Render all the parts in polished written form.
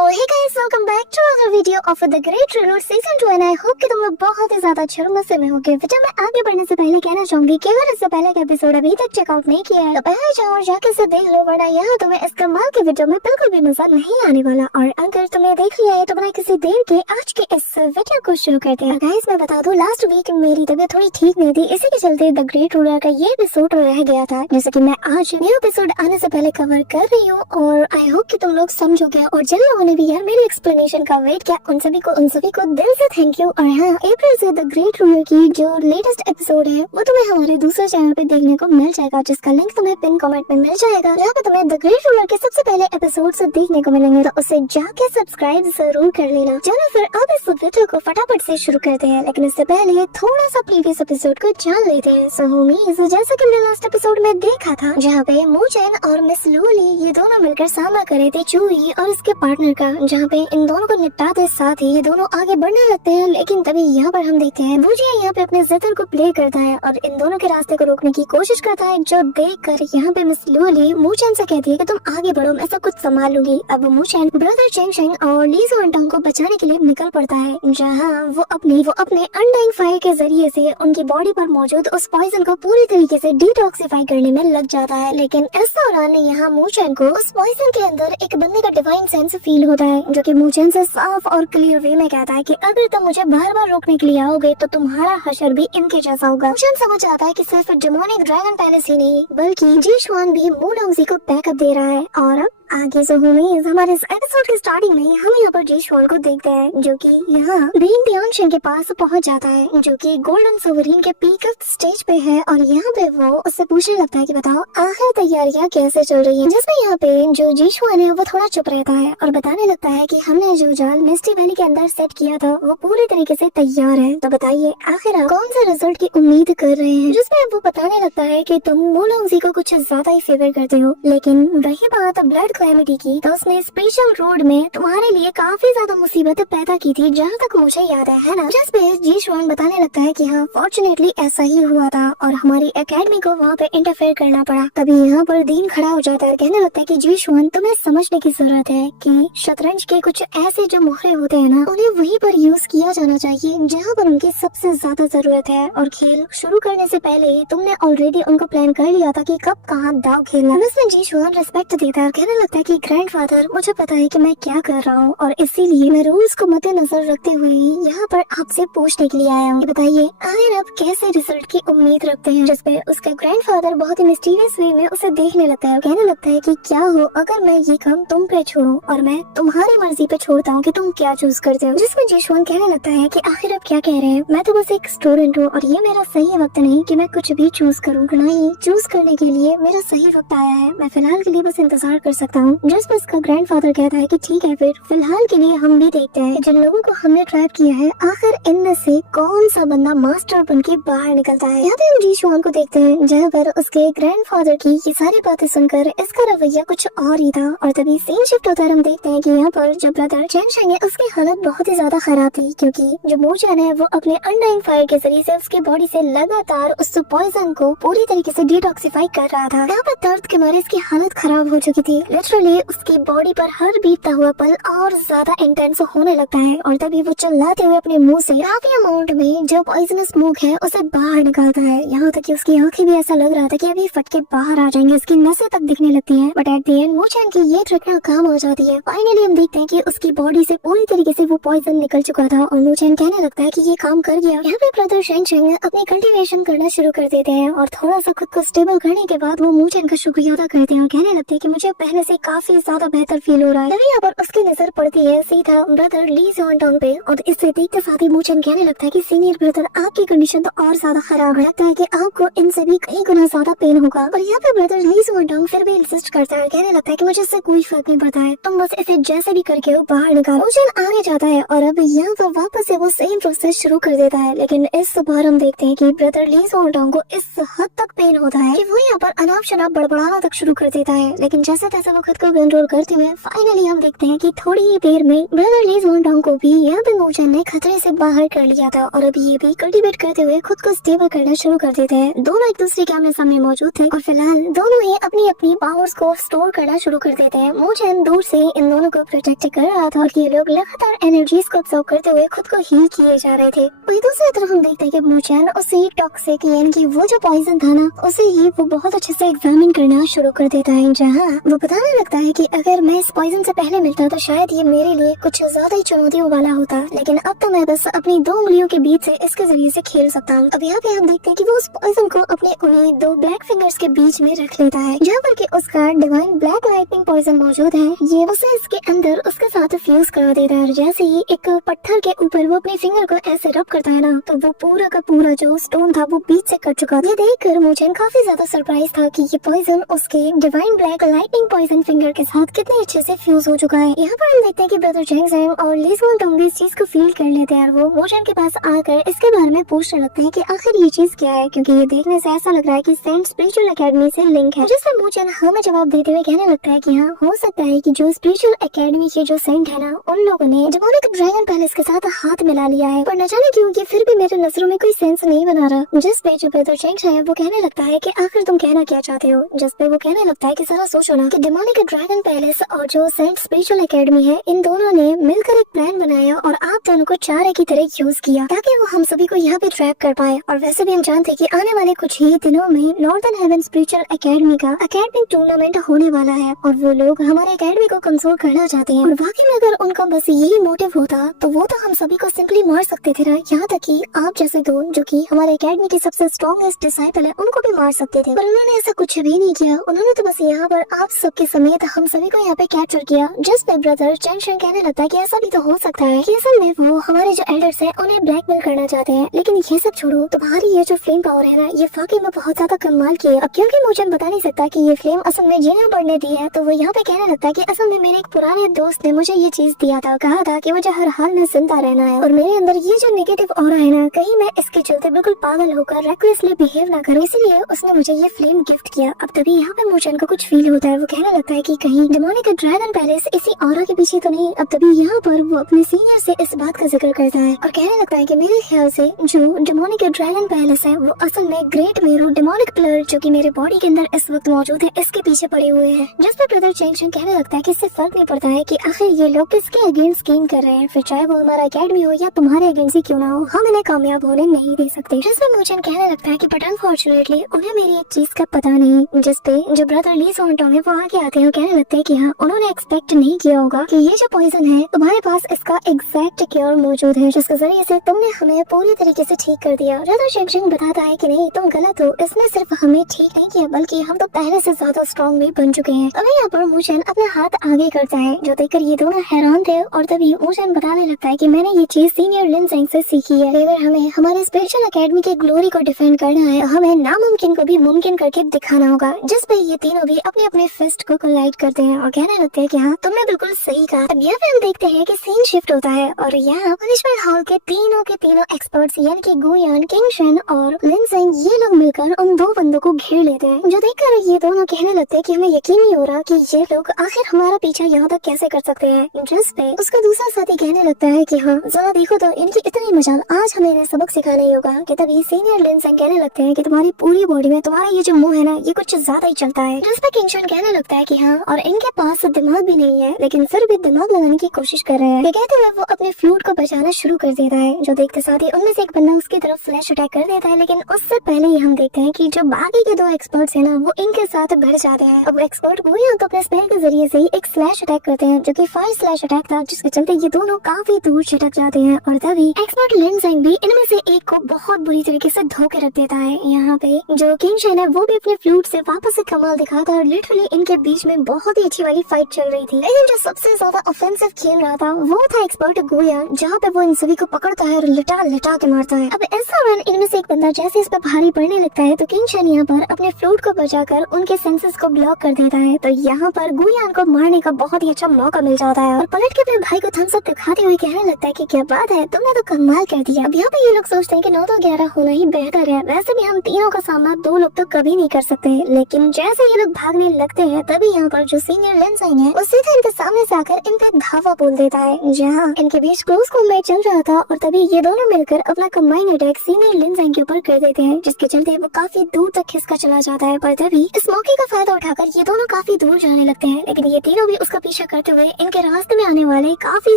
So hey guys, welcome back to another video of the great rinod season 2 and I hope कि तुम लोग बहुत ही ज्यादा अच्छे मजे में होगे। तो मैं आगे बढ़ने से पहले कहना चाहूंगी कि अगर इससे पहले का एपिसोड अभी तक चेकआउट नहीं किया है तो पहले जाओ और जाके इसे देख लो, वरना यहाँ तुम्हें इस कमाल के वीडियो में बिल्कुल भी मजा नहीं आने वाला। और अगर तुमने देख लिया है तो बिना किसी देर के आज के इस वीडियो को शुरू करते हैं। गाइस मैं बता दूं, लास्ट वीक मेरी तबीयत थोड़ी ठीक नहीं थी, इसी के चलते द ग्रेट रूलर का ये एपिसोड रह गया था, जैसे कि मैं आज ये एपिसोड आने से पहले कवर कर रही हूँ। और आई होप कि तुम लोग समझोगे, और जिन लोगों ने भी यार मेरी एक्सप्लेनेशन का वेट किया उन सभी को दिल से थैंक यू। और हाँ, अप्रैल से द ग्रेट रूलर की जो लेटेस्ट एपिसोड है वो तुम्हें हमारे दूसरे चैनल पे देखने को मिल जाएगा, जिसका लिंक तुम्हें पिन कमेंट में मिल जाएगा, जहाँ पे तुम्हें द ग्रेट रूलर के सबसे पहले एपिसोड देखने को मिलेंगे। तो उसे जाके सब्सक्राइब जरूर कर लेना। चलो फिर अब इस वीडियो को फटाफट से शुरू करते हैं, लेकिन इससे पहले थोड़ा सा प्रीवियस एपिसोड को जान लेते हैं। सो होमीज, जैसा कि हमने लास्ट एपिसोड में देखा था, जहाँ पे मूचेन और मिस लूली ये दोनों मिलकर सामना कर रहे थे चूई और इसके पार्टनर का, जहाँ पे इन दोनों को निपटाते साथ ही ये दोनों आगे बढ़ने लगते हैं। लेकिन तभी यहाँ पर हम देखते हैं बूजिया यहाँ पे अपने जिद्द को प्ले करता है और इन दोनों के रास्ते को रोकने की कोशिश करता है, जो देखकर यहाँ पे मिस लूली मूचेन से कहती है कि तुम आगे बढ़ो, मैं सब कुछ संभाल लूंगी। अब मूचेन ब्रदर चेंग शेंग और ली जुआनटांग को बचाने के लिए निकल पड़ता है, जहाँ वो अपने अनडाइंग फायर के जरिए से उनकी बॉडी पर मौजूद उस पॉइजन को पूरी तरीके से डिटॉक्सिफाई करने में लग जाता है। लेकिन इस दौरान यहाँ मूचेन को उस पॉइजन के अंदर एक बंदे का डिवाइन सेंस फील होता है, जो कि मूचेन से साफ और क्लियर वे में कहता है कि अगर तुम मुझे बार बार रोकने के लिए आओगे तो तुम्हारा हशर भी इनके जैसा होगा। मूचेन समझ आता है कि सिर्फ डेमोनिक ड्रैगन पैलेस ही नहीं बल्कि जीशुआन भी मूडोंगजी को बैकअप दे रहा है। और अब आगे जो होमीज, हमारे इस एपिसोड के स्टार्टिंग में हम यहाँ पर जीशुआन को देखते हैं, जो कि यहाँ बीन तियानशिन के पास पहुँच जाता है, जो कि गोल्डन सोवरीन के पीक ऑफ स्टेज पे है। और यहाँ पे वो उससे पूछने लगता है कि बताओ आखिर तैयारियाँ कैसे चल रही हैं, जिसमें यहाँ पे जो जीशुआन है वो थोड़ा चुप रहता है और बताने लगता है कि हमने जो जाल मिस्टी वैली के अंदर सेट किया था वो पूरी तरीके से तैयार है। तो बताइए आखिर आप कौन से रिजल्ट की उम्मीद कर रहे हैं, जिसमें वो बताने लगता है कि तुम मूलोंगजी को कुछ ज्यादा ही फेवर करते हो। लेकिन रही बात ब्लड कैलेमिटी की, तो उसने स्पेशल रोड में तुम्हारे लिए काफी ज्यादा मुसीबत पैदा की थी, जहाँ तक मुझे याद है ना। जिस पे जीशुआन बताने लगता है कि हाँ फॉर्चुनेटली ऐसा ही हुआ था और हमारी एकेडमी को वहाँ पे इंटरफेयर करना पड़ा। तभी यहाँ पर दीन खड़ा हो जाता है, कहने लगता है कि जीशुआन तुम्हें समझने की जरूरत है कि शतरंज के कुछ ऐसे जो मोहरे होते हैं ना, उन्हें वहीं पर यूज किया जाना चाहिए जहाँ पर उनकी सबसे ज्यादा जरूरत है। और खेल शुरू करने से पहले तुमने ऑलरेडी उनको प्लान कर लिया था कि कब कहाँ दाव खेलना। उसमें जीशुआन रिस्पेक्ट देता है, कहने लगता है कि ग्रैंडफादर मुझे पता है कि मैं क्या कर रहा हूँ और इसीलिए मैं रूल्स को मद्देनजर रखते हुए यहाँ पर आपसे पूछने के लिए आया हूँ। बताइए आखिर आप कैसे रिजल्ट की उम्मीद रखते हैं। जिसपे उसका ग्रैंडफादर बहुत ही मिस्टीरियस वे में उसे देखने लगता है, कहने लगता है कि क्या हो अगर मैं ये काम तुम पे छोड़ूं और मैं तुम्हारी मर्जी पे छोड़ता हूँ कि तुम क्या चूज करते हो। जिसमें जीशुआन कहने लगता है कि आखिर आप क्या कह रहे हैं, मैं तो बस एक स्टूडेंट हूँ और ये मेरा सही वक्त नहीं कि मैं कुछ भी चूज करूँ, नहीं चूज करने के लिए मेरा सही वक्त आया है, मैं फिलहाल के लिए बस इंतजार कर सकता हूँ। जिसमें उसका ग्रैंडफादर कहता है कि ठीक है फिर फिलहाल के लिए हम भी देखते हैं जिन लोगों को हमने ट्रैप किया है आखिर इनमें से कौन सा बंदा मास्टर बन के बाहर निकलता है। यहाँ पे हम जीशुआन को देखते हैं, जहाँ पर उसके ग्रैंडफादर की ये सारी बातें सुनकर इसका रवैया कुछ और ही था। और तभी सीन शिफ्ट होता है, हम देखते हैं कि यहाँ पर जो ब्रदर चेंग शेंग है उसकी हालत बहुत ही ज्यादा खराब थी, क्योंकि जो मूचेन है वो अपने अनडाइंग फायर के जरिए से उसके बॉडी से लगातार उस पॉइजन को पूरी तरीके से डिटॉक्सिफाई कर रहा था। यहाँ पर दर्द के मारे इसकी हालत खराब हो चुकी थी, लिटरली उसकी बॉडी पर हर बीतता हुआ पल और ज्यादा इंटेंस होने लगता है। और तभी वो चिल्लाते हुए अपने मुंह से काफी अमाउंट में जो पॉइजनस स्मोक है उसे बाहर निकालता है, यहाँ तक कि उसकी आंखें भी ऐसा लग रहा था कि अभी फट के बाहर आ जाएंगे, उसकी नसें तक दिखने लगती हैं। बट एट द एंड मूचेन की ये ट्रिक नाकाम हो जाती है। फाइनली हम देखते हैं कि उसकी बॉडी से पूरी तरीके से वो पॉइजन निकल चुका था और मूचेन कहने लगता है कि ये काम कर गया। यहाँ पे ब्रदर चेंग शेंग अपनी कल्टीवेशन करना शुरू कर देते हैं और थोड़ा सा खुद को स्टेबल करने के बाद वो मूचेन का शुक्रिया अदा करते हैं और कहने लगते हैं कि मुझे पहले से काफी ज्यादा बेहतर फील हो रहा है। तभी यहाँ पर उसकी नजर पड़ती है सीधा ब्रदर ली जुआनटांग पे और इससे देखते साथ ही मूचेन कहने लगता है कि सीनियर ब्रदर आपकी कंडीशन तो और ज्यादा खराब है, लगता है कि आपको इनसे भी कई गुना ज्यादा पेन होगा। और यहाँ पे ब्रदर ली जुआनटांग फिर भी इंसिस्ट करता है, कहने लगता है कि मुझे इससे कोई फर्क नहीं पड़ता है, तुम बस इसे जैसे भी करके हो बाहर निकालो। मूचेन आगे जाता है और अब यहाँ पर वापस से वो सेम प्रोसेस शुरू कर देता है, लेकिन इस बार हम देखते हैं कि ब्रदर ली जुआनटांग को इस हद तक पेन होता है कि वो यहाँ पर अनाप शनाप बड़बड़ाना तक शुरू कर देता है। लेकिन जैसे तैसे वो खुद को कंट्रोल करते हुए फाइनली हम देखते हैं कि थोड़ी ही देर में ब्रदर ली जुआनटांग को भी यहाँ पे मूचेन ने खतरे से बाहर कर लिया था और अब ये भी कल्टीवेट करते हुए खुद को स्टेबल करना शुरू कर देते हैं। दोनों एक दूसरे के आमने सामने मौजूद थे और फिलहाल दोनों ही अपनी अपनी पावर्स को स्टोर करना शुरू कर देते हैं। मूचेन दूर से इन दोनों को प्रोटेक्ट कर रहा था और ये लोग लगातार एनर्जीज को ऑब्जर्व करते हुए खुद को हील किए जा रहे थे। वहीं दूसरी तरफ हम देखते हैं कि मूचैन उसे टॉक्सिक यानी कि वो जो पॉइजन था ना, उसे ही वो बहुत अच्छे से एग्जामिन करना शुरू कर देता है, जहाँ वो बताने लगता है कि अगर मैं इस पॉइजन से पहले मिलता तो शायद ये मेरे लिए कुछ ज्यादा ही चुनौतियों वाला होता, लेकिन अब तो मैं बस अपनी 2 उंगलियों के बीच से इसके जरिए से खेल सकता हूँ। अब यहाँ पे हम देखते हैं कि वो उस पॉइजन को अपने उन्हीं 2 ब्लैक फिंगर्स के बीच में रख लेता है, जहाँ पर कि उसका डिवाइन ब्लैक लाइटनिंग पॉइजन मौजूद है। ये उसे इसके अंदर उसके साथ फ्यूज करा देता है। जैसे ही एक पत्थर के ऊपर वो अपने फिंगर को ऐसे रब करता है ना, तो वो पूरा का पूरा जो स्टोन था वो बीच से कट चुका था। ये देखकर मूचैन काफी ज्यादा सरप्राइज था कि ये पॉइजन उसके divine black lightning poison finger के साथ कितने अच्छे से फ्यूज हो चुका है। यहाँ पर हम देखते हैं कि ब्रदर चैंग सैंग और ली सून टोंग भी इस चीज को फील कर लेते हैं और वो मूचैन के पास आकर इसके बारे में पूछने लगते हैं कि आखिर ये चीज क्या है, क्योंकि ये देखने से ऐसा लग रहा है कि सेंट स्पिरिचुअल एकेडमी से लिंक है। जिस पर मूचैन हमें जवाब देते हुए कहने लगता है कि हाँ, हो सकता है कि जो स्पिरिचुअल एकेडमी के जो सेंट है ना, उन लोगों ने डेमोनिक ड्रैगन पैलेस के साथ हाथ मिला लिया है, पर न जाने क्यों ये फिर भी मेरे नजरों में कोई सेंस नहीं बना रहा। जिस पे जो ब्रदर चैंग है वो कहने लगता है कि आखिर तुम कहना क्या चाहते हो। जिस पे वो कहने लगता है कि जरा सोचो ना कि डेमोनिक ड्रैगन पैलेस और जो सेंट स्पिरिचुअल एकेडमी है, इन दोनों ने मिलकर एक प्लान बनाया और आप दोनों को चारे की तरह यूज किया ताकि वो हम सभी को यहाँ पे ट्रैप कर पाए। और वैसे भी हम जानते हैं कि आने वाले कुछ ही दिनों में नॉर्दर्न हेवन स्पिरिचुअल एकेडमी का एकेडमिक टूर्नामेंट होने वाला है और वो लोग हमारे एकेडमी को कंट्रोल करना चाहते हैं। और वाकई में अगर उनका बस यही मोटिव होता तो वो तो हम सभी को सिंपली मार सकते थे ना, यहाँ तक कि आप जैसे दो जो कि हमारे एकेडमी के सबसे स्ट्रॉन्गेस्ट डिसाइपल है, उनको भी मार सकते थे, पर उन्होंने ऐसा कुछ भी नहीं किया। उन्होंने तो बस यहाँ पर आप सबके समेत हम सभी को यहाँ पे कैप्चर किया। जिस पे ब्रदर चैंग शेंग कहने लगता है कि ऐसा भी तो हो सकता है कि असल में वो हमारे जो एल्डर्स है उन्हें ब्लैकमेल करना चाहते हैं, लेकिन ये सब छोड़ो, तुम्हारी ये जो फ्लेम पावर है ना, ये वाकई में बहुत ज्यादा कमाल की है। अब क्योंकि मुझे बता नहीं सकता कि ये फ्लेम असल में जिन्हें बढ़ने दी है, तो वो यहाँ पे कहने लगता है कि असल में मेरे एक पुराने दोस्त ने मुझे ये चीज दिया था, कहा था कि मुझे हर हाल में जिंदा रहना है और मेरे अंदर ये जो नेगेटिव ऑरा है ना, कहीं मैं इसके चलते बिल्कुल पागल होकर रेकलेसली बिहेव ना करूं, इसीलिए उसने मुझे ये फ्लेम गिफ्ट किया। अब तभी यहाँ पे मूचैन को कुछ फील होता है। वो कहने लगता है कि कहीं डेमोनिक ड्रैगन पैलेस इसी ऑरा के पीछे तो नहीं। अब तभी यहाँ पर वो अपने सीनियर से इस बात का जिक्र करता है और कहने लगता है कि मेरे ख्याल से जो डेमोनिक ड्रैगन पैलेस है वो असल में ग्रेट मेरो डेमोनिक पिलर जो कि मेरे बॉडी के अंदर इस वक्त मौजूद है, इसके पीछे पड़े हुए हैं। जिस पर ब्रदर चैंग शेंग कहने लगता है कि इससे फर्क नहीं पड़ता है कि आखिर ये लोग किसके अगेंस्ट गेम कर रहे हैं, फिर चाहे वो हमारा एकेडमी हो या तुम्हारे अगेंस्ट ही क्यों ना हो, हम इन्हें कामयाब होने नहीं दे सकते। जिसमें मूचैन कहने लगता है कि बट अनफॉर्चुनेटली उन्हें मेरी एक चीज का पता नहीं। जिस पे जो ब्रदर ली सून टोंग है वो आगे आते हैं और कहने लगते हैं कि हाँ, उन्होंने एक्सपेक्ट नहीं किया होगा कि ये जो पॉइजन है तुम्हारे पास इसका एग्जैक्ट क्योर मौजूद है, जिसके जरिए से तुमने हमें पूरी तरीके से ठीक कर दिया। ब्रदर चैंग शेंग बताता है कि नहीं, तुम गलत हो, इसने सिर्फ हमें ठीक नहीं किया बल्कि हम तो पहले से ज्यादा स्ट्रॉन्ग भी बन चुके हैं। तभी यहाँ पर मूचैन अपना हाथ आगे करता है, जो देखकर ये दोनों हैरान थे और तभी मूचैन बताने लगता है कि मैंने ये चीज सीनियर लिन सेंग से सीखी है। अगर हमें हमारे स्पिरिचुअल एकेडमी की ग्लोरी को डिफेंड करना है, हमें नामुमकिन को भी मुमकिन करके दिखाना होगा। जिस पे ये तीनों भी अपने अपने फिस्ट को कोलाइड करते हैं और कहने लगते हैं कि हाँ, तुमने बिल्कुल सही कहा। अब यहाँ पे हम देखते हैं कि सीन शिफ्ट होता है और यहाँ पनिशमेंट हॉल के तीनों एक्सपर्ट्स यानी कि गुयान, किंग शेन और लिन सेंग ये लोग मिलकर उन 2 बंदों को घेर लेते हैं, जो देखकर ये दोनों कहने लगते हैं कि हमें यकीन नहीं हो रहा कि ये लोग आखिर हमारा पीछा यहाँ तक कैसे कर सकते हैं। जिस पे उसका दूसरा साथी कहने लगता है कि हाँ, जरा देखो तो इनकी इतनी मजाल, आज हमें इन्हें सबक सिखाना ही होगा। कि तभी सीनियर लिन सेंग कहने लगते हैं कि तुम्हारी पूरी बॉडी में तुम्हारा ये जो मुंह है ना, ये कुछ ज्यादा ही चलता है। जिस पे किंग शेन कहने लगता है कि हाँ, और इनके पास दिमाग भी नहीं है लेकिन फिर भी दिमाग लगाने की कोशिश कर रहे हैं। ये कहते हुए वो अपने फ्लूट को बचाना शुरू कर देता है, जो देखते साथ ही उनमें से एक बंदा उसकी तरफ फ्लैश अटैक कर देता है। लेकिन उससे पहले ही हम देखते हैं कि जो बाकी के 2 एक्सपर्ट्स हैं ना, वो इनके साथ भिड़ जाते हैं। अब एक्सपर्ट वो या तो अपने स्पेल के जरिए से ही एक स्लैश अटैक करते हैं, जो कि फायर स्लैश अटैक था, जिसके चलते ये दोनों काफी दूर छिटक जाते हैं। और तभी एक्सपर्ट लिन सेंग भी इनमें से एक को बहुत बुरी तरीके से धोके रख देता है। यहाँ पे जो किंग शेन है वो भी अपने फ्लूट से वापस से कमाल दिखाता है और लिटरली इनके बीच में बहुत ही अच्छी वाली फाइट चल रही थी। लेकिन जो सबसे ज्यादा ऑफेंसिव खेल रहा था वो था एक्सपर्ट गुया, जहाँ पे वो इन सभी को पकड़ता है और लिटा लिटा के मारता है। अब ऐसा रन इनमें से एक बंदा जैसे इस पे भारी पड़ने लगता है तो किंग शेन यहाँ पर अपने फ्लूट को बचाकर उनके सेंसेस को ब्लॉक कर देता है। तो यहाँ पर गुयान को मारने का बहुत ही अच्छा मौका मिल जाता है और पलट के अपने भाई को थम्स अप दिखाते हुए कहने लगता है कि क्या बात है, तुमने तो कमाल कर दिया। अब यहाँ पे ये लोग सोचते हैं कि 9 तो 11 होना ही बेहतर है, वैसे भी हम तीनों का सामना 2 लोग तो कभी नहीं कर सकते। लेकिन जैसे ये लोग भागने लगते हैं तभी यहाँ पर जो सीनियर लिन सेंग है वो सीधे इनके सामने से आकर इन पे धावा बोल देता है, जहाँ इनके बीच क्लोज कॉम्बैट चल रहा था। और तभी ये दोनों मिलकर अपना कंबाइन अटैक सीनियर लिन सेंग के ऊपर कर देते हैं, जिसके चलते वो काफी दूर तक खिसका चला जाता है। पर तभी इस मौके का फायदा उठाकर ये दोनों काफी दूर जाने लगते हैं, लेकिन ये तीनों भी उसका पीछा करते हुए इनके रास्ते में आने वाले काफी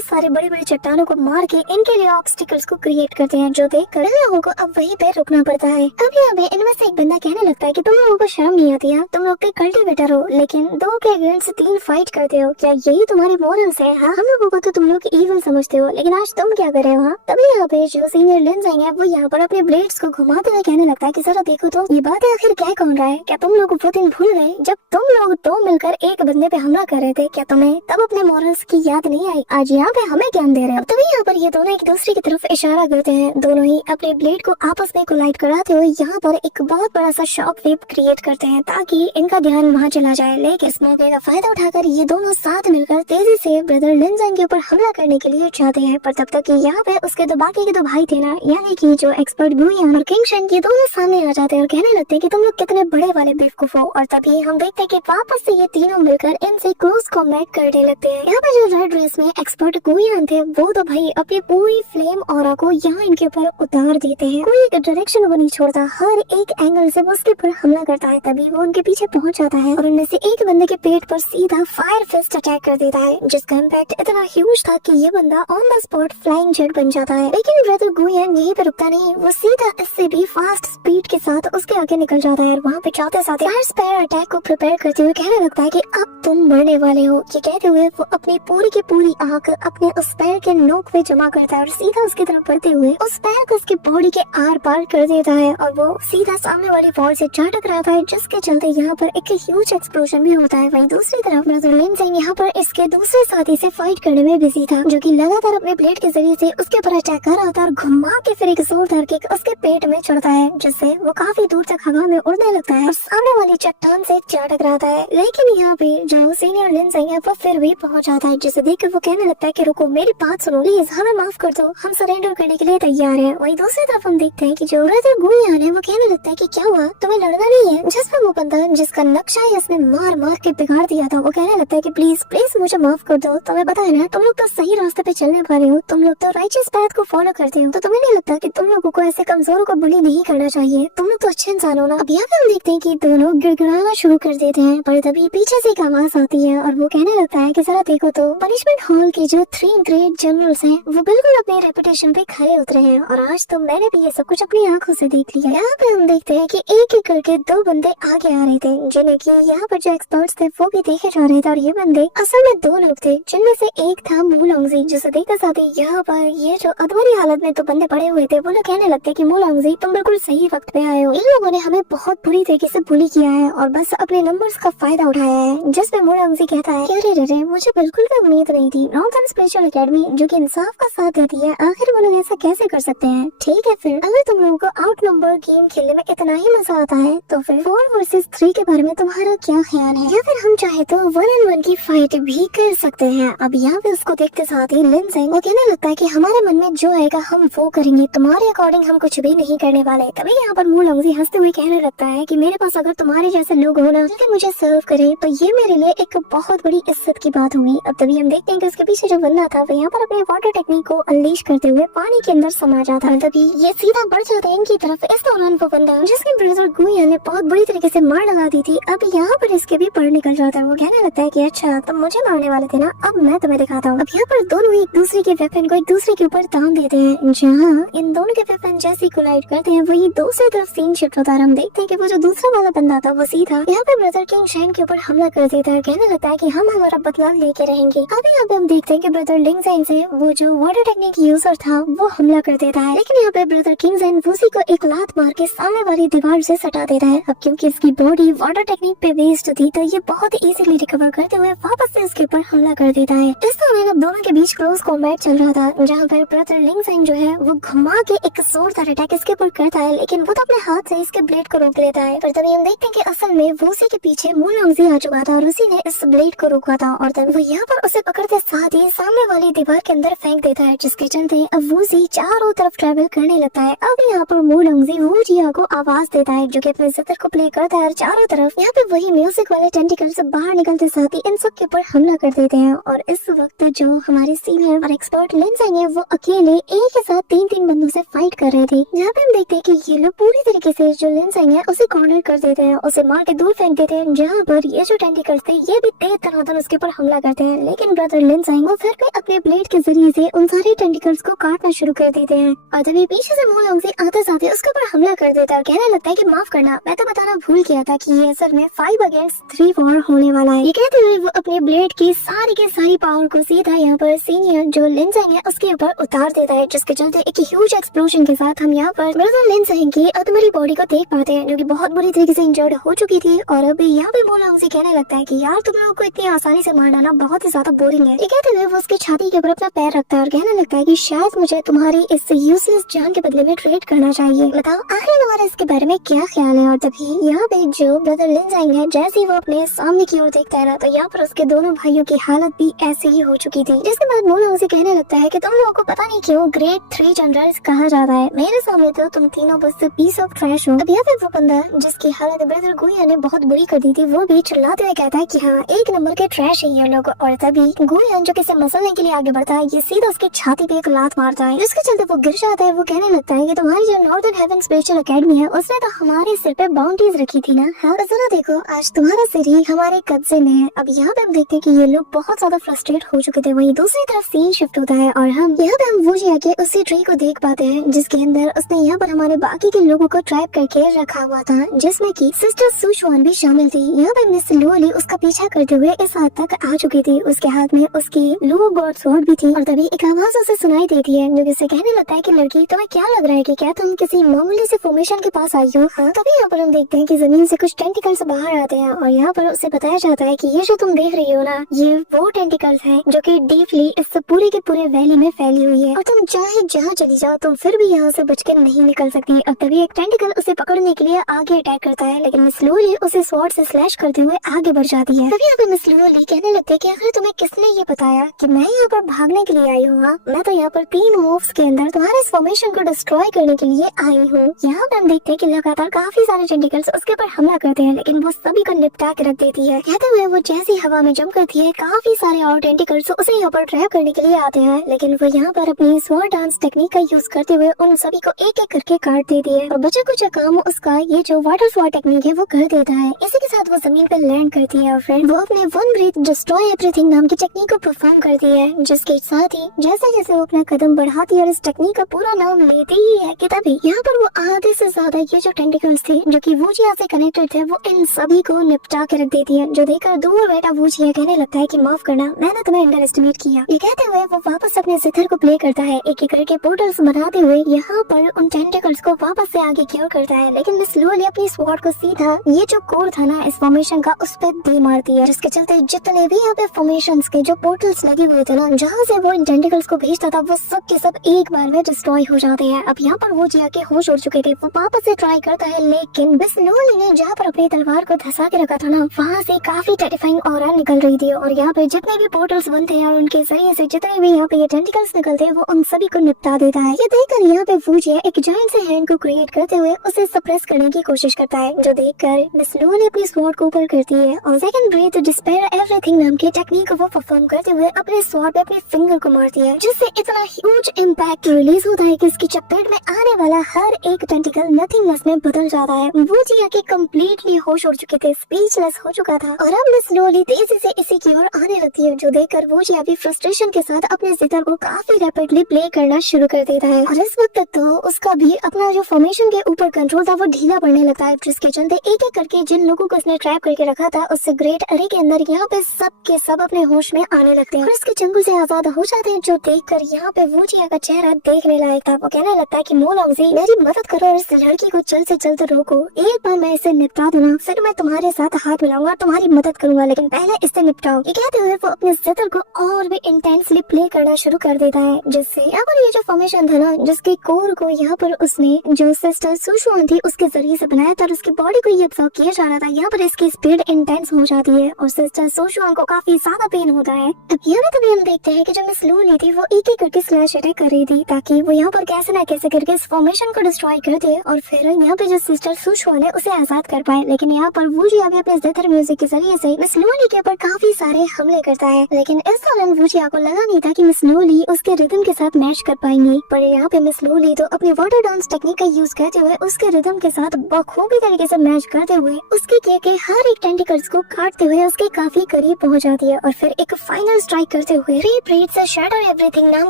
सारे बड़े बड़े चट्टानों को मार के इनके लिए ऑब्स्टिकल्स को क्रिएट करते हैं, जो देख कर लोगों को अब वहीं पे रुकना पड़ता है। अब यहाँ पे इनमें से एक बंदा कहने लगता है कि तुम लोगों को शर्म नहीं आती है, तुम लोग के कल्टीवेटर हो लेकिन 2 के अगेंस्ट 3 फाइट करते हो, क्या यही तुम्हारे मोरल्स है? हाँ, हम लोगों को तो तुम लोग इविल समझते हो, लेकिन आज तुम क्या कर रहे हो? तभी यहाँ पे जो सीनियर लिंजंग है वो यहाँ पर अपने ब्लेड्स को घुमाते हुए कहने लगता है कि जरा देखो तो ये बात आखिर क्या कौन रहा है? क्या तुम लोग वो दिन भूल गए जब तुम लोग 2 मिलकर एक बंदे पे हमला कर रहे थे? क्या तुम्हें तब अपने मोरल्स की याद नहीं आई? आज यहाँ पे हमें ज्ञान दे रहे हो। तभी यहाँ पर ये दोनों एक दूसरे की तरफ इशारा करते हैं, दोनों ही अपने ब्लेड को आपस में कोलाइड कराते हुए यहाँ पर एक बहुत बड़ा सा शॉक वेव क्रिएट करते हैं ताकि इनका ध्यान वहाँ चला जाए। लेकिन इस मौके का फायदा उठाकर ये दोनों साथ मिलकर तेजी से ब्रदर लिंजंग के ऊपर हमला करने के लिए चाहते हैं, पर तब तक यहाँ पे उसके बाकी के 2 भाई थे ना, यानी कि जो एक्सपर्ट गुइयान और किंग शेन, ये दोनों सामने आ जाते हैं और कहने लगते हैं कि तुम लोग कितने बड़े वाले बेवकूफ हो। और तभी हम देखते हैं कि वापस से ये तीनों मिलकर इनसे क्लोज कॉम्बैट करने लगते हैं। यहाँ पे जो रेड रेस में एक्सपर्ट गुइयान थे वो तो भाई अपनी पूरी फ्लेम ऑरा को यहाँ इनके ऊपर उतार देते हैं, कोई एक डायरेक्शन वो नहीं छोड़ता, हर एक एंगल से वो उसके ऊपर हमला करता है। तभी वो उनके पीछे पहुंच जाता है और उनमें से एक बंदे के पेट पर सीधा फायर फिस्ट अटैक कर देता है, जिसका इम्पैक्ट इतना ह्यूज था कि ये बंदा on the spot flying jet बन जाता है। लेकिन ब्रदर गुइयान यहीं पे रुकता नहीं, वो सीधा इससे भी फास्ट स्पीड के साथ उसके आगे निकल जाता है और वहाँ पे जाते साथ फायर स्पेयर अटैक को प्रिपेयर करते हुए कहने लगता है कि अब तुम मरने वाले हो। ये कहते हुए वो अपनी पूरी की पूरी आग अपने उस पैर के नोक पे जमा करता है और सीधा उसकी तरफ बढ़ते हुए उस पैर को उसकी बॉडी के आर पार कर देता है और वो सीधा सामने वाली वॉल से जा टकराता है, जिसके चलते यहाँ पर एक ह्यूज एक्सप्लोजन भी होता है। वहीं दूसरी तरफ ब्रदर लिंजंग यहाँ पर इसके दूसरे साथी से फाइट करने में बिजी था, जो कि लगातार अपने ब्लेड के जरिए से उसके ऊपर अटैक कर रहा था और घुमा के फिर एक जोरदार किक उसके पेट में चढ़ता है, जिससे वो काफी दूर तक हवा में उड़ने लगता है और सामने वाली चट्टान से जा टकराता है। लेकिन यहाँ पे जो सीनियर लिंजंग है वो फिर भी पहुंच जाता है, जिसे देखकर वो कहने लगता है कि रुको, मेरी बात सुनो प्लीज, हमें माफ कर दो, हम सरेंडर करने के लिए तैयार हैं। वहीं दूसरी तरफ हम देखते हैं कि जो ब्रदर गुइयान है वो कहने लगता है कि क्या हुआ, तुम्हें लड़ना नहीं है? जिस पर वो बंदा जिसका नक्शा है इसने मार मार के बिगाड़ दिया था, वो कहने लगता है कि प्लीज प्लीज मुझे माफ कर दो, तुम्हें पता है ना तुम लोग तो सही रास्ते पे चलने वाले हो, तुम लोग तो राइचियस पैथ को फॉलो करते हो, तो तुम्हें नहीं लगता कि तुम लोगों को ऐसे कमजोरों को बुली नहीं करना चाहिए? तुम लोग तो अच्छे इंसान हो ना। अब यहाँ पे हम देखते हैं कि दोनों गिड़गिड़ाना शुरू कर देते हैं, पर तभी पीछे से एक आवाज आती है और वो कहने लगता है कि जरा देखो तो पनिशमेंट हॉल के जो 3 ग्रेट जनरल्स हैं वो बिल्कुल अपने रेपुटेशन पे खड़े उतरे हैं और आज तो मैंने भी ये सब कुछ अपनी आंखों से देख लिया। यहाँ पे हम देखते हैं कि एक एक करके 2 बंदे आगे आ रहे थे, जिन्हें कि यहाँ पर जो एक्सपर्ट्स थे वो भी देखे जा रहे थे और ये बंदे असल में 2 लोग थे, जिनमें से एक था मूलंगजी, जिसे देखते साथ ही यहाँ पर ये जो अधूरी हालत में 2 बंदे पड़े हुए थे वो लोग कहने लगते कि मूलंगजी तुम बिल्कुल सही वक्त पे आए हो, इन लोगों ने हमें बहुत बुरी तरीके से बुली किया है और बस अपने नंबर्स का फायदा उठाया है। जिसपे मूलंगजी कहता है कि अरे रे मुझे बिल्कुल भी उम्मीद नहीं थी, नॉर्थर्न स्पिरिचुअल एकेडमी जो कि इंसाफ का साथ देती है, आखिर वो लोग ऐसा कैसे कर सकते हैं? ठीक है, फिर अगर तुम लोगों को आउट नंबर गेम खेलने में इतना ही मजा आता है तो फिर 4 वर्सेस 3 के बारे में तुम्हारा क्या ख्याल है? या फिर हम चाहे तो 1-on-1 की फाइट भी कर सकते हैं। अब यहाँ पे उसको देखते साथ ही लिंजंग वो कहने लगता है कि हमारे मन में जो आएगा हम वो करेंगे, तुम्हारे अकॉर्डिंग हम कुछ भी नहीं करने वाले। तभी यहाँ पर मूलंगजी हंसते हुए कहने लगता है कि मेरे पास अगर तुम्हारे जैसे लोग हो ना जो मुझे सर्व करे तो ये मेरे लिए एक बहुत बड़ी इज्जत की बात होगी। अब तभी हम देखते हैं कि उसके पीछे जो बंदा था वो यहाँ पर अपने वाटर टेक्निक को अनलीश करते हुए पानी के अंदर समा जाता है। तभी ये सीधा बढ़ जाता है इनकी तरफ। इस दौरान वो बंदा जिसके ब्रदर गुइयान ने बहुत बुरी तरीके से मार लगा दी थी, अब यहाँ पर इसके भी पर निकल जाता है। वो कहने लगता है कि अच्छा तुम मुझे मारने वाले थे ना, अब मैं तुम्हें दिखाता हूँ। अब यहाँ पर दोनों एक दूसरे के वेपन को एक दूसरे के ऊपर तान देते हैं। जहाँ इन दोनों के वेपन जैसे कोलाइड करते हैं वही दूसरी तरफ सीन शिफ्ट होता है। हम देखते हैं कि वो जो दूसरा वाला बंदा था वो सीधा यहाँ पे ब्रदर किंग शेन के ऊपर हमला कर देता है। कहने लगता है कि हम हमारा बदला लेके रहेंगे। अब यहाँ पे हम देखते हैं कि ब्रदर लिंजंग से वो जो वाटर टेक्निक यूजर था वो हमला कर देता है, लेकिन यहाँ पे ब्रदर किंग शेन वूसी को एक लात मार के सामने वाली दीवार से सटा देता है। अब क्योंकि इसकी बॉडी वाटर टेक्निक पे बेस्ड थी तो ये बहुत इजीली रिकवर करते हुए वापस से इसके ऊपर हमला कर देता है। इस दौरान अब दोनों के बीच क्लोज कॉम्बैट चल रहा था, जहाँ पर ब्रदर लिंजंग जो है वो घुमा के एक जोरदार अटैक इसके ऊपर करता है, लेकिन वो तो अपने हाथ से इसके ब्लेड को रोक लेता है। पर तभी हम देखते हैं कि असल में वूसी के पीछे मूलंगजी आ चुका था और उसी ने इस ब्लेड को रोका था और तब वो यहाँ पर उसे पकड़ते साथ ही सामने वाली दीवार के अंदर फेंक देता है, जिसके चलते अब वूसी चारों तरफ ट्रेवल करने लगता है। अब यहाँ पर मूलंगजी वूजिया को आवाज देता है जो कि अपने जितर को प्ले करता है और चारों तरफ यहाँ पे वही म्यूजिक वाले टेंटिकल्स बाहर निकलते साथ ही इन सब के ऊपर हमला कर देते हैं। और इस वक्त जो हमारे सीनियर और एक्सपर्ट लिंजंग है वो अकेले एक ही साथ 3-3 बंदों से फाइट कर रहे थे। यहाँ पे हम देखते हैं कि ये लोग पूरी तरीके से जो लिंजंग है उसे कॉर्नर कर देते हैं, उसे मार के दूर फेंक देते हैं, जहाँ पर ये जो टेंटिकल्स थे ये भी तेज तनातन उसके ऊपर हमला करते हैं, लेकिन ब्रदर लिंसाइंग वो फिर भी अपने ब्लेड के जरिए से उन सारे टेंटिकल्स को काटना शुरू कर देते हैं और तभी पीछे से मोलोंग आते साथ उसके ऊपर हमला कर देता है और कहने लगता है कि माफ करना, मैं तो बताना भूल गया था कि ये असल में 5 against 3 वॉर होने वाला है। ये कहते हुए वो अपने ब्लेड की सारी पावर को सीधा यहाँ पर सीनियर जो लिंसाइंग है उसके ऊपर उतार देता है, जिसके चलते एक ह्यूज एक्सप्लोजन के साथ हम यहाँ पर ब्रदर लिंसाइंग की अधमरी बॉडी को देख पाते हैं, जो कि बहुत बुरी तरीके से इंजर्ड हो चुकी थी। और अभी यहाँ पे मोलोंग कहने लगता है कि यार तुम लोगों को इतनी आसानी से मार डालना बहुत ही ज्यादा बोरिंग है। ये कहते हुए वो उसकी छाती के ऊपर अपना पैर रखता है और कहने लगता है कि शायद मुझे तुम्हारी इस यूजलेस जान के बदले में ट्रेड करना चाहिए, बताओ आखिर तुम्हारा इसके बारे में क्या ख्याल है। और तभी यहाँ पे जो ब्रदर लिंसाइंग है जैसे ही वो अपने सामने की ओर देखता है ना, तो यहाँ पर उसके दोनों भाइयों की हालत भी ऐसे ही हो चुकी थी, जिसके बाद मोलोंग से कहने लगता है कि तुम लोगों को पता नहीं क्यों ग्रेट 3 जनरल्स कहा जाता है, मेरे सामने तो तुम तीनों बस पीस ऑफ ट्रैश हो। अब यहाँ पे वो बंदा जिसकी हालत ब्रदर गुइया ने बहुत बुरी कर दी थी वो भी चिल्लाते हुए कहता है कि हाँ एक नंबर के ट्रैश है ये लोग। और तभी गुइयान जो किसे मसलने के लिए आगे बढ़ता है, ये सीधा उसकी छाती पे एक लात मारता है, जिसके चलते वो गिर जाता है। वो कहने लगता है कि तुम्हारी जो नॉर्दर्न हेवन स्पिरिचुअल एकेडमी है उसने तो हमारे सिर पे बाउंड्रीज रखी थी ना, हाँ जरा देखो आज तुम्हारा सिर ही हमारे कब्जे में है। अब यहाँ पे हम देखते हैं कि ये लोग बहुत ज्यादा फ्रस्ट्रेट हो चुके थे। वहीं दूसरी तरफ सीन शिफ्ट होता है और हम यहाँ पे हम वुजिया के उसी ट्री को देख पाते हैं जिसके अंदर उसने यहाँ पर हमारे बाकी के लोगों को ट्रैप करके रखा हुआ था, जिसमें की सिस्टर सुशुआन भी शामिल थी। यहाँ पर मिस लुओली उसका पीछा करते हुए इस हद तक आ चुकी थी, उसके हाथ में उसकी लुओ गॉड स्वॉर्ड भी थी। और तभी एक आवाज उसे सुनाई देती है जो किसे कहने लगता है कि लड़की तुम्हें क्या लग रहा है कि क्या तुम किसी मामूली से फॉर्मेशन के पास आई हो। हाँ तभी यहाँ पर हम देखते हैं कि जमीन से कुछ टेंटिकल्स बाहर आते हैं और यहाँ पर उसे बताया जाता है कि ये जो तुम देख रही हो ना, ये वो टेंटिकल्स हैं जो कि डीपली इस पूरे के पूरे वैली में फैली हुई है और तुम चाहे जहाँ चली जाओ तुम फिर भी यहाँ से बचकर नहीं निकल सकती। अब तभी एक टेंटिकल उसे पकड़ने के लिए आगे अटैक करता है, लेकिन मिस लुओली उसे स्वॉर्ड से स्लैश करते हुए आगे बढ़ जाती है। तभी यहाँ पे मिस लुओली कहने लगती है कि आखिर तुम्हें किसने ये बताया कि मैं यहाँ पर भागने के लिए आई हूँ। मैं तो यहाँ पर 3 मूव्स के अंदर तुम्हारे इस फॉर्मेशन को डिस्ट्रॉय करने के लिए आई हूँ। यहाँ पर हम देखते हैं कि लगातार काफी सारे टेंटिकल्स उसके ऊपर हमला करते हैं, लेकिन वो सभी को निपटा के रख देती है। कहते हुए वो जैसी हवा में जंप करती है काफी सारे और टेंटिकल्स उसे यहाँ पर ट्रैप करने के लिए आते हैं, लेकिन वो यहाँ पर अपनी स्वॉर्ड डांस टेक्निक का यूज करते हुए उन सभी को एक एक करके काट देती है और बचा कुछ काम उसका ये जो वाटर स्वॉर्ड टेक्निक है वो कर देता है। इसी के साथ वो जमीन पर लैंड करती है और फिर वो अपने वन ब्रीथ डिस्ट्रॉय एवरीथिंग नाम की टेक्निक को परफॉर्म करती है, जिसके साथ ही जैसे जैसे वो अपना कदम बढ़ाती है और इस टेक्निक का पूरा नाम लेती ही है कि तभी यहाँ पर वो आधे से ज्यादा ये जो टेंटिकल्स थे जो कि वुजिया से कनेक्टेड थे वो इन सभी को निपटा के रख देती है, जो देखकर दूर बैठा वुजिया कहने लगता है कि माफ करना मैंने तुम्हें अंडर एस्टिमेट किया। ये कहते हुए वो वापस अपने जिथर को प्ले करता है, एक एक करके पोर्टल्स बनाते हुए यहाँ पर उन टेंटिकल्स को वापस से आगे क्योर करता है, लेकिन मिस लुओली अपनी स्वॉर्ड को सीधा ये जो कोर था ना इस फॉर्मेशन का उस पे दे मारती है, जिसके चलते जितने भी यहाँ पे फॉर्मेशंस के जो पोर्टल्स लगे हुए थे ना जहाँ से वो इन टेंटिकल्स को भेजता था वो सब के सब एक बार में डिस्ट्रॉय हो जाते हैं। अब यहाँ पर वो जाके होश उड़ चुके थे, वो वापस से ट्राई करता है, लेकिन मिस लुओली ने जहाँ पर अपनी तलवार को धसा के रखा था ना वहाँ से काफी टेरिफाइंग ऑरा निकल रही थी और यहाँ पे जितने भी पोर्टल्स बनते हैं और उनके जरिए से जितने भी यहाँ पे ये टेंटिकल्स निकलते हैं वो उन सभी को निपटा देता है। ये देखकर यहाँ पे वुजिया एक जायंट से हैंड को क्रिएट करते हुए उसे सप्रेस करने की कोशिश करता है, जो देखकर मिस लुओली अपनी स्वॉर्ड को ऊपर करती है और सेकंड ब्रीथ डिस्पेयर एवरीथिंग नाम की टेक्निक को वो परफॉर्म करते हुए अपने स्वॉर्ड पे अपने फिंगर को मारती है, जिससे इतना ह्यूज इम्पैक्ट रिलीज होता है कि इसकी चपेट में आने वाला हर एक टेंटिकल नथिंगनेस में बदल जाता है। वुजिया के कंप्लीटली होश उड़ चुके थे, स्पीचलेस हो चुका था और अब मिस लुओली तेजी से इसी की ओर आने लगती है, जो देखकर वुजिया भी फ्रस्ट्रेशन के साथ अपने जितर को काफी रैपिडली प्ले करना शुरू कर देता है और इस वक्त तक तो उसका भी अपना जो फॉर्मेशन के ऊपर कंट्रोल था वो ढीला पड़ने लगता है, जिसके चलते एक एक करके जिन लोगों को उसने ट्रैप करके रखा था उससे ग्रेट अरे के अंदर यहाँ पे सब के सब अपने होश में आने लगते हैं और इसके चंगुल से आजाद हो जाते हैं, जो देखकर यहाँ पे वुजिया का चेहरा देखने लायक था। वो कहने लगता है कि मोलोंगजी मेरी मदद करो और इस लड़की को जल्द से जल्द रोको, एक बार मैं इसे निपटा दूंगा फिर मैं तुम्हारे साथ हाथ मिलाऊंगा और तुम्हारी मदद करूंगा, लेकिन पहले इसे निपटाओ। ये कहते हुए वो अपने जितर को और भी इंटेंसली प्ले करना शुरू कर देता है, जिससे यहाँ पर ये जो फॉर्मेशन था ना जिसके कोर को यहाँ पर उसने जो सिस्टर सुशुआन थी उसके जरिए से बनाया था और उसकी बॉडी को ये अब्सॉर्ब किया जा रहा था, यहाँ पर इसकी स्पीड इंटेंस हो जाती है और सिस्टर सुशुआन को काफी ज्यादा पेन होता है। अब यहाँ तभी हम देखते हैं कि जो मिस लुओली थी वो एक एक करके स्लैश अटैक कर रही थी ताकि वो यहाँ पर कैसे ना कैसे करके इस फॉर्मेशन को डिस्ट्रॉय कर दे और फिर यहाँ पे जो सिस्टर सुशुआन है उसे आजाद कर पाए, लेकिन यहाँ पर वुजिया भी अपने जितर म्यूजिक के जरिए से मिस लुओली के ऊपर काफी सारे हमले करता है, लेकिन इस दौरान वुजिया को लगा नहीं था कि मिस लुओली उसके रिदम के साथ मैच कर पाएंगी, पर यहाँ पे मिस लुओली तो अपनी वाटर डांस टेक्निक का यूज करते हुए उसके रिदम के साथ बखूबी तरीके से मैच करते हुए उसके किए के हर एक टेंटिकल्स को काटते हुए उसके काफी करीब पहुंच जाती है और फिर एक फाइनल स्ट्राइक करते हुए रीड से शैटर एवरीथिंग नाम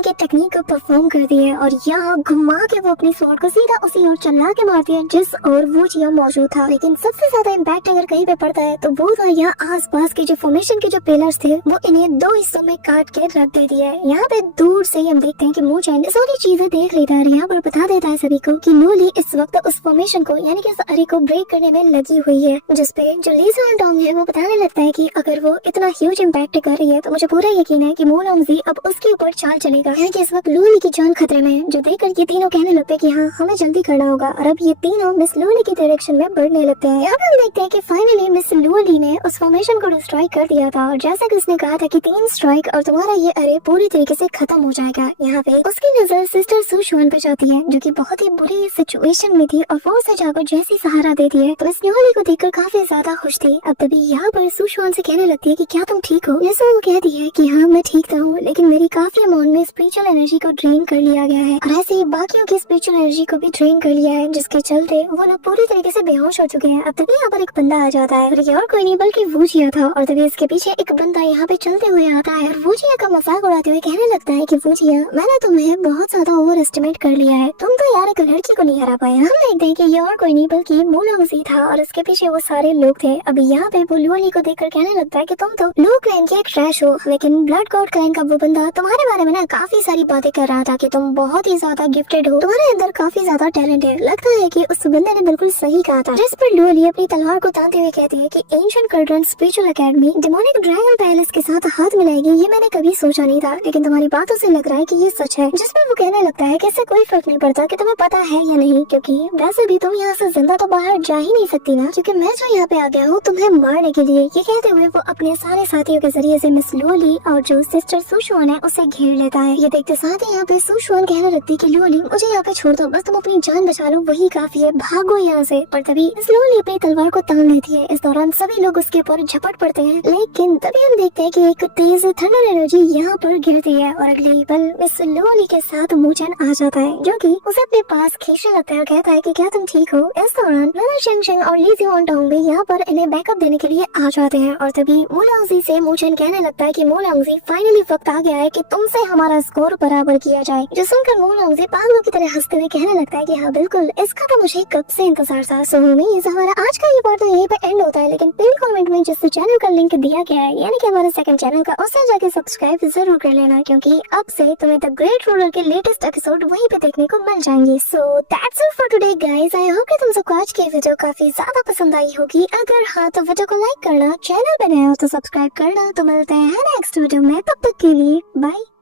की टेक्निक को परफॉर्म करती है और यहाँ घुमा के वो अपनी स्वॉर्ड को सीधा उसी ओर चला के मारती है जिस और वो जिया मौजूद था। लेकिन सबसे ज्यादा इम्पैक्ट अगर कहीं पे पड़ता है तो वो था यहाँ आसपास के जो फॉर्मेशन के जो पिलर्स थे वो इन्हें दो हिस्सों में काट के रख देती है। यहाँ पे दूर से हम देखते हैं कि मूचेन सारी चीजें देख लेता है, यहाँ पर बता देता है सभी को कि लूली इस वक्त उस फॉर्मेशन को यानी कि अरे को ब्रेक करने में लगी हुई है, जिसपे जो लीजा एंटोंग है वो बताने लगता है कि अगर वो इतना ह्यूज इम्पैक्ट कर रही है तो मुझे पूरा यकीन है कि मूलंगजी अब उसके ऊपर चाल चलेगा। यानी कि इस वक्त लूली की जान खतरे में है, जो देखकर ये तीनों कहने लगते हैं कि हाँ हमें जल्दी करना होगा और अब ये तीनों मिस लूली की डायरेक्शन में बढ़ने लगते हैं। यहाँ हम देखते हैं कि फाइनली मिस लूली ने उस फॉर्मेशन को डिस्ट्रॉय कर दिया था और जैसा कि उसने कहा था कि 3 स्ट्राइक और तुम्हारा ये अरे पूरी तरीके से खत्म हो जाएगा। यहाँ पे उसकी नजर सिस्टर सुशुआन पे जाती है जो कि बहुत ही बुरी सिचुएशन में थी और वो उसे जाकर जैसी सहारा देती है तो इस लूली को देखकर काफी ज्यादा खुश थी। अब तभी यहाँ पर सुशुआन से कहने लगती है कि क्या तुम ठीक हो? जैसे वो कहती है कि हाँ मैं ठीक तो हूँ, लेकिन मेरी काफी अमाउंट में स्पिरिचुअल एनर्जी को ड्रेन कर लिया गया है और ऐसे ही बाकियों की स्पिरिचुअल एनर्जी को भी ड्रेन कर लिया है, जिसके चलते वो लोग पूरी तरीके से बेहोश हो चुके हैं। अब तभी यहाँ पर एक बंदा आ जाता है और ये और कोई नहीं बल्कि वूजिया था और तभी इसके पीछे एक बंदा यहाँ पे चलते हुए आता है और वूजिया का मजाक उड़ाते हुए कहने लगता है कि वूजिया मैंने तुम्हें बहुत ज्यादा ओवर एस्टिमेट कर लिया है, तुम तो यार एक लड़की को नहीं हरा पाया। हम देखते हैं कि ये और कोई नहीं बल्कि मूलंगजी था और इसके पीछे वो सारे लोग थे। अभी यहाँ पे वो लूली को देखकर कहने लगता है कि तुम तो लो क्लैन की एक ट्रैश हो, लेकिन ब्लड गॉड क्लैन का वो बंदा तुम्हारे बारे में ना काफी सारी बातें कर रहा था कि तुम बहुत ही ज्यादा गिफ्टेड हो, तुम्हारे अंदर काफी ज्यादा टैलेंट है। लगता है कि उस बंदे ने बिल्कुल सही कहा था। जिस पर लूली अपनी तलवार को तानते हुए कहती है कि ancient cordon spiritual academy demonic dragon palace के साथ हाथ मिलाएगी, ये मैंने कभी सोचा नहीं था, लेकिन तुम्हारी बातों से लग रहा है कि ये सच है। जिसमें वो कहने लगता है कि इससे कोई फर्क नहीं पड़ता कि तुम्हें पता है या नहीं, क्योंकि वैसे भी तुम यहाँ से जिंदा तो बाहर जा ही नहीं सकती ना, क्योंकि मैं जो यहाँ पे आ गया हूँ तुम्हें मारने के लिए। ये कहते हुए वो अपने सारे साथियों के जरिए से मिस लूली और जो सिस्टर सुशुआन है उसे घेर लेता है। ये देखते साथ ही यहाँ पे सुशुआन कहने लगती कि लूली मुझे यहाँ पे छोड़ दो, बस तुम अपनी जान बचा लो वही काफी है, भागो यहाँ से। पर तभी मिस लूली अपनी तलवार को तान लेती है। इस दौरान सभी लोग उसके ऊपर झपट पड़ते हैं, लेकिन तभी हम देखते हैं कि एक तेज थंडर एनर्जी यहाँ पर गिरती है और अगले ही पल मिस लूली के साथ मूचेन आ जाता है, जो कि उसे अपने पास खींचने लगता है और कहता है कि क्या तुम ठीक हो? इस दौरान लना शेंगशेंग और ली ज़ुआनटोंग भी यहाँ पर इन्हें बैकअप देने के लिए आ जाते हैं और तभी मूलंगजी से मूचेन कहने लगता है कि मूलंगजी फाइनली वक्त आ गया है कि तुमसे हमारा स्कोर बराबर किया जाए। जो सुनकर मूलंगजी पागलों की तरह हंसते हुए कहने लगता है कि हाँ बिल्कुल, इसका तो मुझे कब से इंतजार था। सो उम्मीद हमारा आज का ये पार्ट तो यहीं पे एंड होता है, लेकिन पिन कमेंट में जिस चैनल का लिंक दिया गया है यानी कि हमारे सेकंड चैनल का, उससे जाके सब्सक्राइब जरूर कर लेना, क्योंकि अब से तुम्हें द ग्रेट रूलर के लेटेस्ट एपिसोड वहीं पे देखने को मिल जाएंगे। So that's it for today guys, I hope कि तुम सबको आज की वीडियो काफी ज्यादा पसंद आई होगी। अगर हाँ तो वीडियो को लाइक करना, चैनल पे नए हो तो सब्सक्राइब करना। तो मिलते हैं नेक्स्ट वीडियो में, तब तक के लिए बाय।